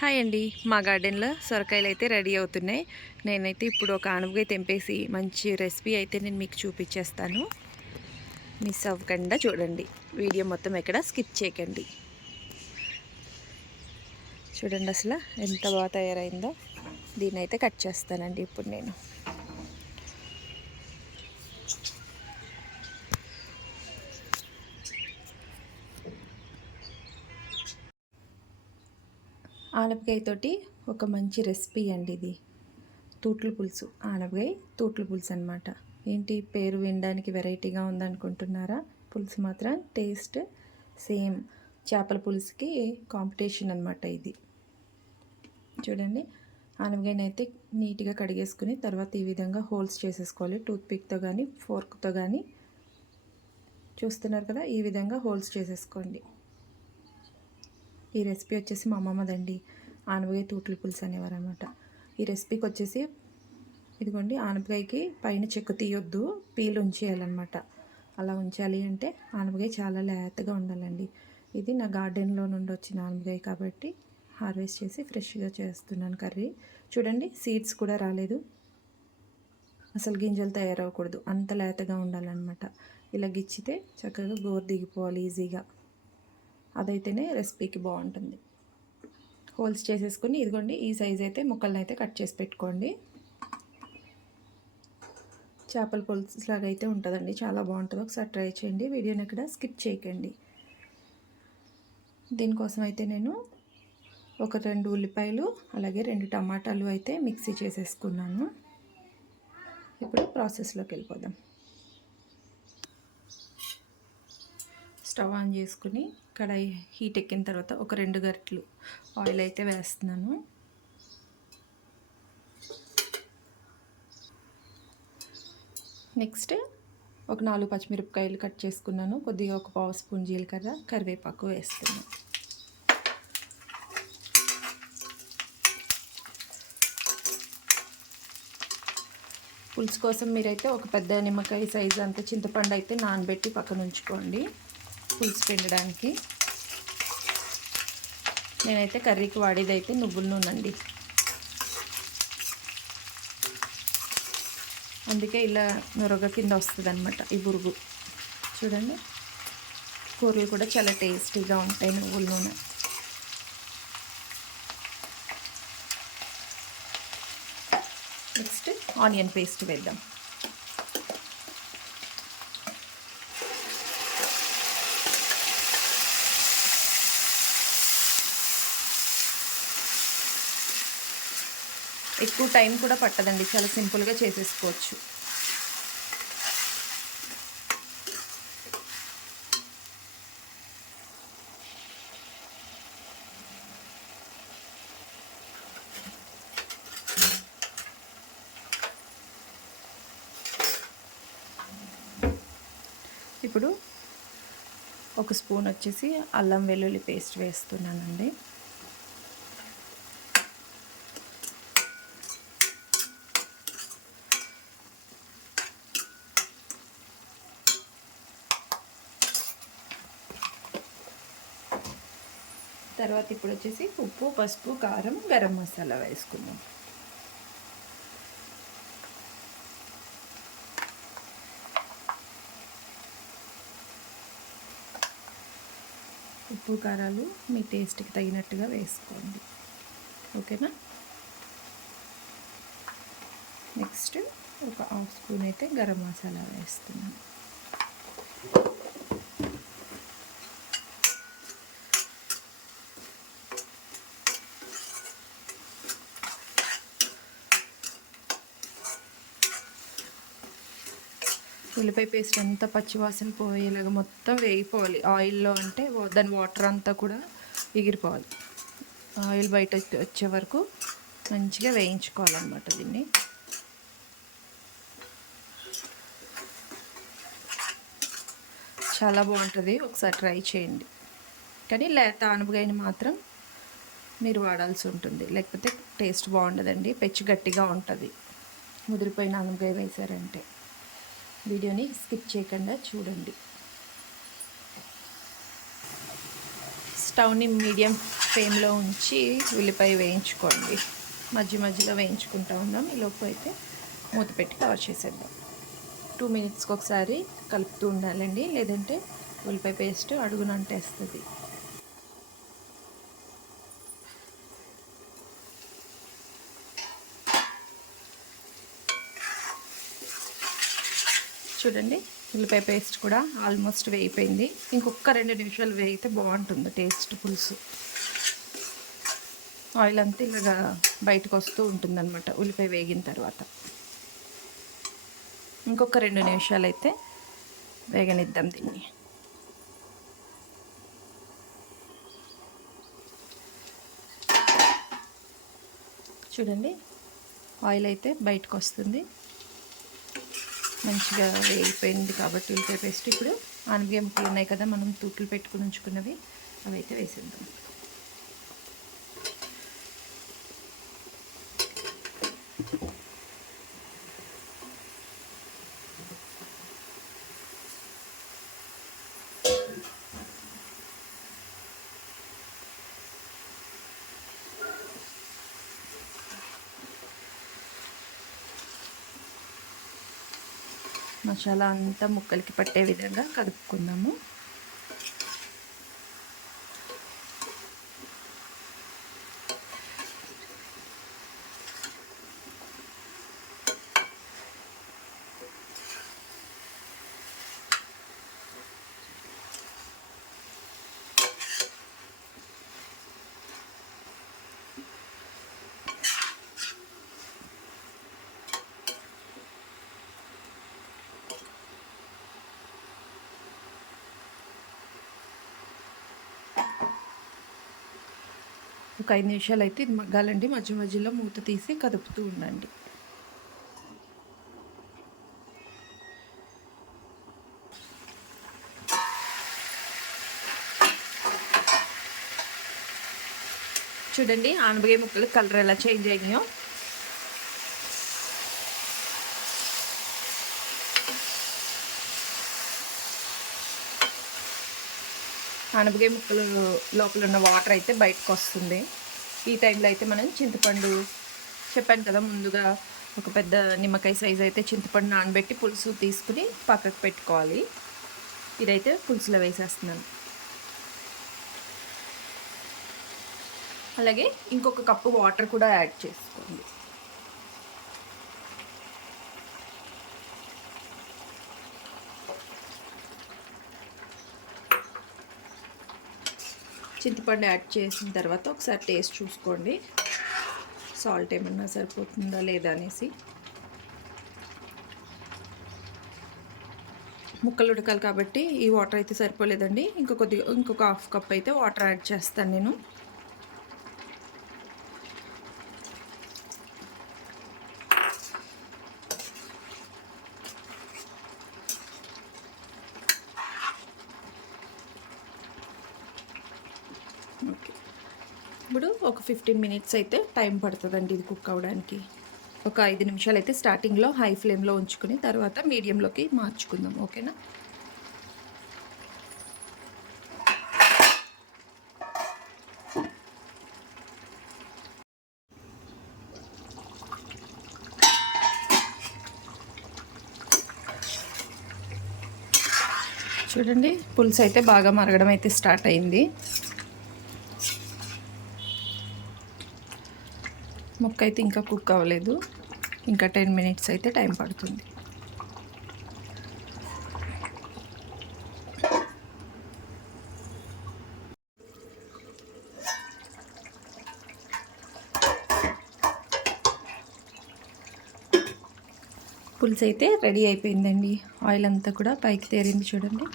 Hi అండి. మా గార్డెన్లో సొరకాయలు అయితే రెడీ అవుతున్నాయి. నేనైతే ఇప్పుడు ఒక ఆనపకాయ తెంపేసి మంచి రెసిపీ అయితే నేను మీకు చూపించేస్తాను. మిస్ అవ్వకుండా చూడండి. వీడియో మొత్తం ఎక్కడ స్కిప్ చేయకండి. చూడండి అసలు ఎంత బాగా తయారైందో. దీన్ని అయితే కట్ చేస్తానండి ఇప్పుడు నేను. ఆనపకాయతోటి ఒక మంచి రెసిపీ అండి ఇది. తూట్ల పులుసు, ఆనపకాయ తూట్ల పులుసు అనమాట. ఏంటి పేరు వినడానికి వెరైటీగా ఉందనుకుంటున్నారా? పులుసు మాత్రం టేస్ట్ సేమ్ చేపల పులుసుకి కాంపిటీషన్ అనమాట ఇది. చూడండి, ఆనపకాయని అయితే నీట్గా కడిగేసుకుని తర్వాత ఈ విధంగా హోల్స్ చేసేసుకోవాలి. టూత్పిక్తో కానీ ఫోర్క్తో కానీ. చూస్తున్నారు కదా, ఈ విధంగా హోల్స్ చేసేసుకోండి. ఈ రెసిపీ వచ్చేసి మా అమ్మమ్మదండి. ఆనపకాయ తూట్ల పులుసు అనేవారు అనమాట. ఈ రెసిపీకి వచ్చేసి ఇదిగోండి, ఆనపకాయకి పైన చెక్కు తీయొద్దు, పీల్ ఉంచేయాలన్నమాట. అలా ఉంచాలి అంటే ఆనపకాయ చాలా లేతగా ఉండాలండి. ఇది నా గార్డెన్లో నుండి వచ్చిన ఆనపకాయ కాబట్టి హార్వెస్ట్ చేసి ఫ్రెష్గా చేస్తున్నాను కర్రీ. చూడండి, సీడ్స్ కూడా రాలేదు, అసలు గింజలు తయారవ్వకూడదు, అంత లేతగా ఉండాలన్నమాట. ఇలా గిచ్చితే చక్కగా గోరు దిగిపోవాలి ఈజీగా. అదైతేనే రెసిపీకి బాగుంటుంది. హోల్స్ చేసేసుకుని ఇదిగోండి ఈ సైజ్ అయితే ముక్కలను అయితే కట్ చేసి పెట్టుకోండి. చేపల పులుసు లాగా అయితే ఉంటుందండి, చాలా బాగుంటుంది. ఒకసారి ట్రై చేయండి. వీడియోని ఎక్కడ స్కిప్ చేయకండి. దీనికోసం అయితే నేను ఒక 2 ఉల్లిపాయలు అలాగే 2 టమాటాలు అయితే మిక్సీ చేసేసుకున్నాను. ఇప్పుడు ప్రాసెస్లోకి వెళ్ళిపోదాం. స్టవ్ ఆన్ చేసుకుని కడాయి హీట్ ఎక్కిన తర్వాత ఒక 2 గరిటెలు ఆయిల్ అయితే వేస్తున్నాను. నెక్స్ట్ ఒక 4 పచ్చిమిరపకాయలు కట్ చేసుకున్నాను. కొద్దిగా ఒక పావు స్పూన్ జీలకర్ర, కరివేపాకు వేస్తున్నాను. పులుసు కోసం మీరైతే ఒక పెద్ద నిమ్మకాయ సైజు అంత చింతపండు అయితే నానబెట్టి పక్కన ఉంచుకోండి పులుసు పిండడానికి. నేనైతే కర్రీకి వాడేది అయితే నువ్వుల నూనె అండి. అందుకే ఇలా నురగ కింద వస్తుంది అనమాట ఈ బురుగు. చూడండి, కూరలు కూడా చాలా టేస్టీగా ఉంటాయి నువ్వుల నూనె. నెక్స్ట్ ఆనియన్ పేస్ట్ వేద్దాం. ఎక్కువ టైం కూడా పట్టదండి, చాలా సింపుల్గా చేసేసుకోవచ్చు. ఇప్పుడు ఒక స్పూన్ వచ్చేసి అల్లం వెల్లుల్లి పేస్ట్ వేస్తున్నానండి. తర్వాత ఇప్పుడు వచ్చేసి ఉప్పు, పసుపు, కారం, గరం మసాలా వేసుకుందాం. ఉప్పు కారాలు మీ టేస్ట్కి తగినట్టుగా వేసుకోండి, ఓకేనా. నెక్స్ట్ ఒక హాఫ్ స్పూన్ అయితే గరం మసాలా వేస్తున్నాను. ఉల్లిపాయ పేస్ట్ అంతా పచ్చివాసన పోయేలాగా మొత్తం వేగిపోవాలి ఆయిల్లో. అంటే దాని వాటర్ అంతా కూడా ఎగిరిపోవాలి. ఆయిల్ బయట వచ్చే వరకు మంచిగా వేయించుకోవాలన్నమాట దీన్ని. చాలా బాగుంటుంది, ఒకసారి ట్రై చేయండి. కానీ లేత ఆనపకాయని మాత్రం మీరు వాడాల్సి ఉంటుంది, లేకపోతే టేస్ట్ బాగుండదండి. పెచ్చు గట్టిగా ఉంటుంది ముదిరిపోయిన ఆనపకాయ వేసారంటే. వీడియోని స్కిప్ చేయకుండా చూడండి. స్టవ్ని మీడియం ఫ్లేమ్లో ఉంచి ఉల్లిపాయ వేయించుకోండి. మధ్యలో వేయించుకుంటూ ఉందాం. ఈలోపు అయితే మూత పెట్టి కవర్ చేసేద్దాం. 2 మినిట్స్కి ఒకసారి కలుపుతూ ఉండాలండి, లేదంటే ఉల్లిపాయ పేస్ట్ అడుగున అంటేస్తుంది. చూడండి, ఉల్లిపాయ పేస్ట్ కూడా ఆల్మోస్ట్ వేగిపోయింది. ఇంకొక 2 నిమిషాలు వేగితే బాగుంటుంది టేస్ట్ పులుసు. ఆయిల్ అంతా ఇలాగా బయటకు వస్తూ ఉంటుందన్నమాట ఉల్లిపాయ వేగిన తర్వాత. ఇంకొక 2 నిమిషాలు అయితే వేగనిద్దాం దీన్ని. చూడండి, ఆయిల్ అయితే బయటకు వస్తుంది. మంచిగా వేగిపోయింది కాబట్టి ఉల్లిపాయ పేస్ట్. ఇప్పుడు ఆనపకాయ ముక్కలు ఉన్నాయి కదా మనం తూట్లు పెట్టుకుని ఉంచుకున్నవి, అవి అయితే వేసేద్దాం. మసాలా అంతా ముక్కలకి పట్టే విధంగా కలుపుకుందాము. ఒక 5 నిమిషాలు అయితే ఇది మగ్గాలండి. మధ్యలో మూత తీసి కదుపుతూ ఉండండి. చూడండి, ఆనపకాయ ముక్కలు కలర్ ఎలా చేంజ్ అయినాయో. ఆనపకాయ ముక్కలు లోపల ఉన్న వాటర్ అయితే బయటకు వస్తుంది. ఈ టైంలో అయితే మనం చింతపండు, చెప్పాను కదా ముందుగా, ఒక పెద్ద నిమ్మకాయ సైజ్ అయితే చింతపండు నానబెట్టి పులుసు తీసుకుని పక్కకు పెట్టుకోవాలి. ఇదైతే పులుసులో వేసేస్తున్నాను. అలాగే ఇంకొక కప్పు వాటర్ కూడా యాడ్ చేసుకోండి. చింతపండు యాడ్ చేసిన తర్వాత ఒకసారి టేస్ట్ చూసుకోండి, సాల్ట్ ఏమన్నా సరిపోతుందా లేదా అనేసి. ముక్కలు ఉడకాలి కాబట్టి ఈ వాటర్ అయితే సరిపోలేదండి. ఇంకొక హాఫ్ కప్ అయితే వాటర్ యాడ్ చేస్తాను నేను. ఓకే, ఇప్పుడు ఒక 15 మినిట్స్ అయితే టైం పడుతుందండి ఇది కుక్ అవ్వడానికి. ఒక 5 నిమిషాలు అయితే స్టార్టింగ్లో హై ఫ్లేమ్లో ఉంచుకుని తర్వాత మీడియంలోకి మార్చుకుందాం. ఓకేనా? చూడండి, పులుసు అయితే బాగా మరగడం అయితే స్టార్ట్ అయింది. ముక్క అయితే ఇంకా కుక్ అవ్వలేదు. ఇంకా 10 మినిట్స్ అయితే టైం పడుతుంది. పులుసు అయితే రెడీ అయిపోయిందండి. ఆయిల్ అంతా కూడా పైకి తేరింది. చూడండి,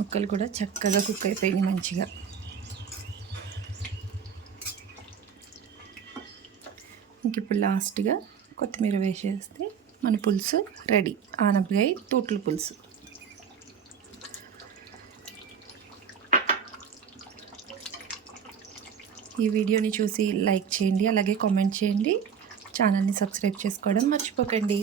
ముక్కలు కూడా చక్కగా కుక్ అయిపోయినాయి మంచిగా. ఇంక ఇప్పుడు లాస్ట్గా కొత్తిమీర వేసేస్తే మన పులుసు రెడీ. ఆనపకాయ తూట్ల పులుసు. ఈ వీడియోని చూసి లైక్ చేయండి, అలాగే కామెంట్ చేయండి. ఛానల్ని సబ్స్క్రైబ్ చేసుకోవడం మర్చిపోకండి.